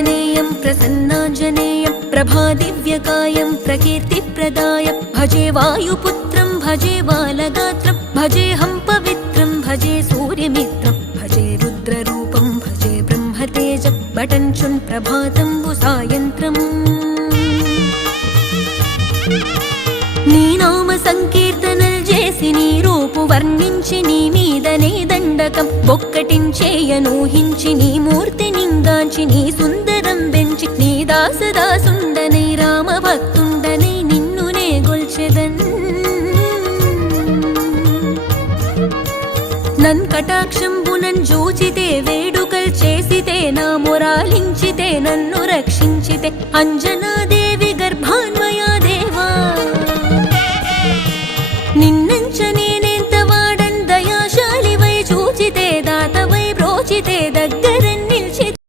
प्रसन्नाञ्जनेयं प्रसन्नाञ्जनेयं प्रभादिव्यकायं प्रकीर्तिप्रदायं भजे वायुपुत्रं भजे बालगात्रं भजेऽहं पवित्रं भजे सूर्यमित्रं भजे रुद्ररूपं भजे ब्रह्मतेजं बटञ्चुन् प्रभातं सायन्त्रम् నీ నామ సంకీర్తనలు చేసి నీ రూపు వర్ణించి నీ మీదనే దండకం ఒక్కటించేయనూహించి నీ మూర్తి నింగాంచి నీ సుందరం పెంచి నీ దాసదాసుండనై రామ భక్తుండనై నిన్నునే గొల్చెదన్ నన్ కటాక్షంబునన్ జూచితే వేడుకల్ చేసితే నా మొరాలించితే నన్ను రక్షించితే అంజనాదేవి